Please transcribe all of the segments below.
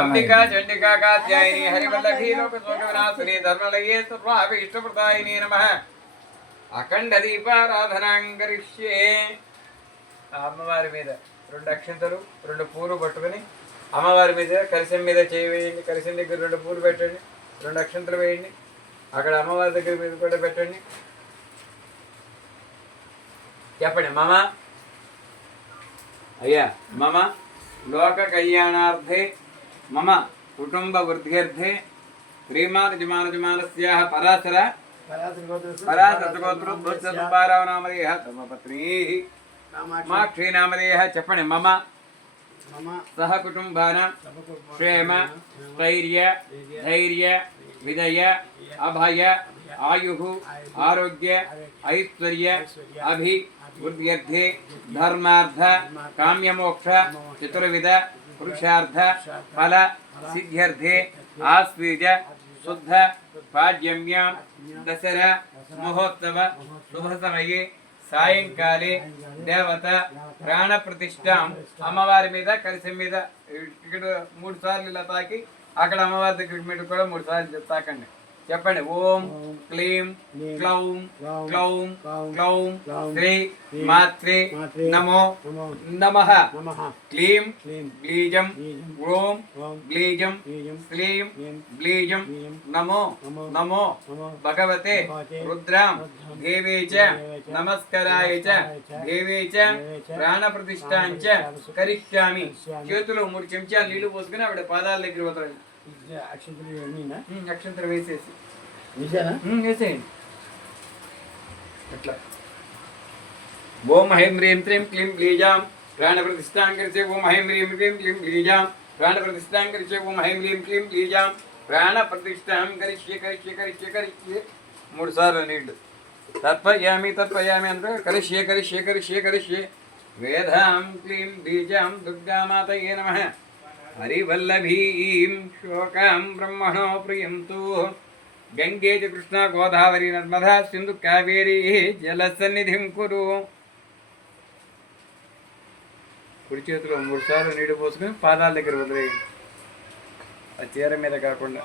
अंबिका चंडिका कात्यायनी हरिवल्लभी लोक शोक विनाशिनी धर्मलये सर्वाभीष्टप्रदायिनी नमः अखंड दीपाराधनां करिष्ये అమ్మవారి మీద రెండు అక్షంతలు రెండు పూలు పట్టుకొని అమ్మవారి మీద కలశం మీద చేయి వేయండి కలశం దగ్గర రెండు పూలు పెట్టండి రెండు అక్షంతలు వేయండి అక్కడ అమ్మవారి దగ్గర మీద కూడా పెట్టండి చెప్పండి మమ అయ్యా మమ లోక కళ్యాణార్థే మమ కుటుంబ వృద్ధ్యర్థే శ్రీమానజమానజమానస్యాః పరాశర పరాశరగోత్రోద్భవనామధేయ ధర్మపత్నీ మాక్షీనామధేయ చెప్పండి మమ సహ కుటుంబాన క్షేమ స్థైర్య ధైర్య విజయ అభయ ఆయు ఆరోగ్య ఐశ్వర్య అభి వృద్ధ్యర్థే ధర్మార్థ కామ్యమోక్ష చతుర్విధ పురుషార్థ ఫల సిద్ధ్యర్థే ఆస్వీజ శుద్ధ పాడ్యమ్య దసరా మహోత్సవ శుభ సమయే సాయంకాలే దేవత ప్రాణ ప్రతిష్ఠాం అమ్మవారి మీద కలశం మీద ఇక్కడ 3 సార్లు ఇలా తాకి అక్కడ అమ్మవారి దగ్గర మీద కూడా 3 సార్లు తాకండి చెప్పండి ఓం క్లీం క్లౌం క్లౌం క్లౌం శ్రీ మాత్రే నమో నమః క్లీం బ్లీజం ఓం బ్లీజం శ్లీం బ్లీజం నమో నమో భగవతే రుద్రాం దేవే చ నమస్కరాయ చ దేవే చ ప్రాణ ప్రతిష్ఠాం చ కరిష్యామి చేతులు 3 చెంచాలు నీళ్లు పోసుకుని ఆవిడ పాదాల దగ్గర వదలండి అక్షంతలు వేసేసి వేసేయండి అట్లా ఓం హైం హ్రీం త్రీం క్లీం బ్లీజాం ప్రాణ ప్రతిష్ఠాం కరిచే ఓం హైం హ్రీం క్లీం క్లీం బ్లీజాం ప్రాణ ప్రతిష్ఠాం కరిచే ఓం హైం హ్రీం క్లీం బ్లీజాం ప్రాణ ప్రతిష్ఠాం కరిష్యే కరిష్యే కరిష్యే కరిష్యే 3 సార్లు నీళ్ళు తర్పయామి తర్పయామి అంటే కరిష్యే కరిష్యే కరిష్యే కరిష్యే వేదాం క్లీం బీజాం దుర్గామాతయే నమః హరివల్లభీం శోకాం బ్రహ్మణో ప్రియంతు గంగే చ కృష్ణ గోదావరి నర్మదా సింధు కావేరీ జలసన్నిధిం కురు కుడి చేతిలో 3 సార్లు నీళ్ళు పోసుకుని పాదాల దగ్గర వదిలేయండి ఆ చీర మీద కాకుండా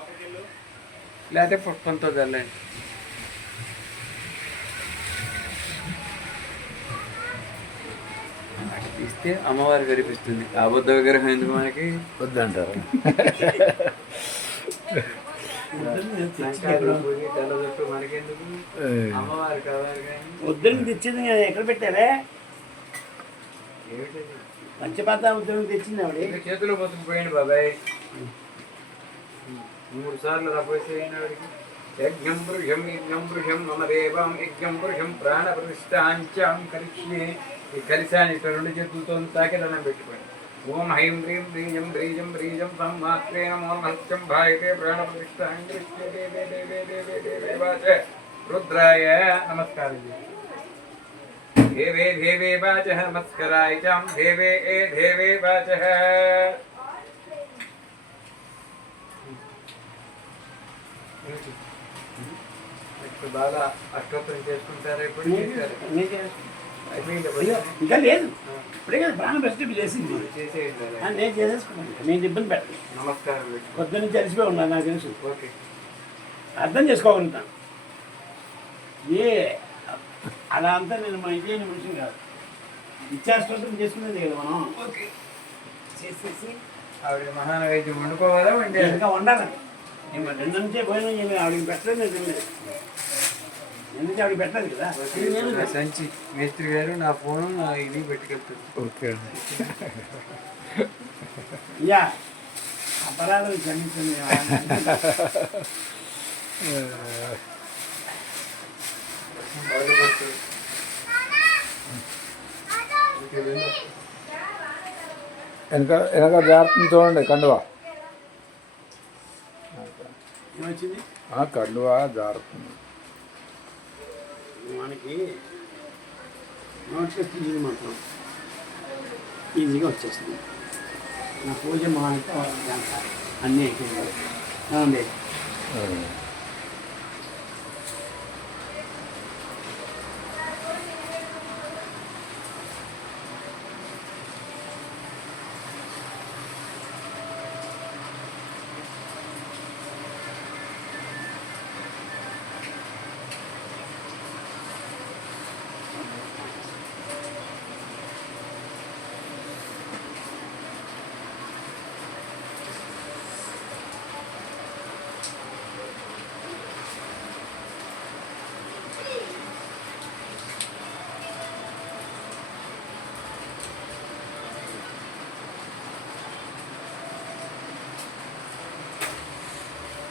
లేకపోతే పుష్పంతో చల్లండి ఇస్తే అమ్మవారు కనిపిస్తుంది ఆ బుద్ధ విగ్రహం ఎందుకు మనకి వద్దంటారు మనకెందుకు అమ్మవారు కావాలి కానీ ఉద్యోగం తెచ్చింది ఎక్కడ పెట్టారే పంచపాత ఉద్యోగం తెచ్చింది ఆవిడ చేతిలో పోసుకుపోయింది బాబాయ్ 3 సార్లు రాపోసేయండి ఆవిడకి యజ్ఞం పురుషం మమ దేవం యజ్ఞం పురుషం ప్రాణ ప్రతిష్ఠాంచం కరిష్యే ఈ కలిశాన్ని ఇట్లా 2 చేతులతో తాకి దండం పెట్టుకోండి ఓం హైం హ్రీం బ్రీజం బ్రీజం బ్రీజం సంమాత్రే నమో మహత్యం భాయతే ప్రాణ ప్రతిష్ఠాం రుద్రాయ నమస్కారం దేవే దేవే వాచః నమస్కరాయ చం దేవే ఏ దేవే వాచః బాగా అష్టోత్తరం చేసుకుంటారా ఇప్పుడు ఇంకా లేదు ఇప్పుడే కదా ప్రాణ ప్రతిష్ఠ చేసింది నేను చేసేసుకున్నాను నేను ఇబ్బంది పెట్టను నమస్కారం పొద్దు నుంచి అలసిపోయి ఉన్నాను నాకు తెలుసు ఓకే అర్థం చేసుకోగలుగుతాను అలా అంతా నేను మా ఇంటి మనిషిని కాదు ఇచ్చాష్టోత్రం చేసుకునేది కదా మనం ఓకే చేసేసి ఆవిడ మహానైవేద్యం వండుకోవాలా అంటే ఇంకా వండాలండి నేను 2 నుంచే పోయినా ఆవిడకి పెట్టలేదు నేను తినలేదు ఎందుకంటే ఆవిడకి పెట్టలేదు కదా సంచి మేస్త్రి గారు నా ఫోను నా ఇది పెట్టుకెళ్తుంది ఓకే యా అపరాధం క్షమించండి వెనక జాగ్రత్త చూడండి కండువా ఏమొచ్చింది కండువా జాగ్రత్త మనకి నోట్స్ ఈజీ మాత్రం ఈజీగా వచ్చేస్తుంది నా పూజ మానితో అన్నీ అయిపోయింది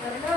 రెండవ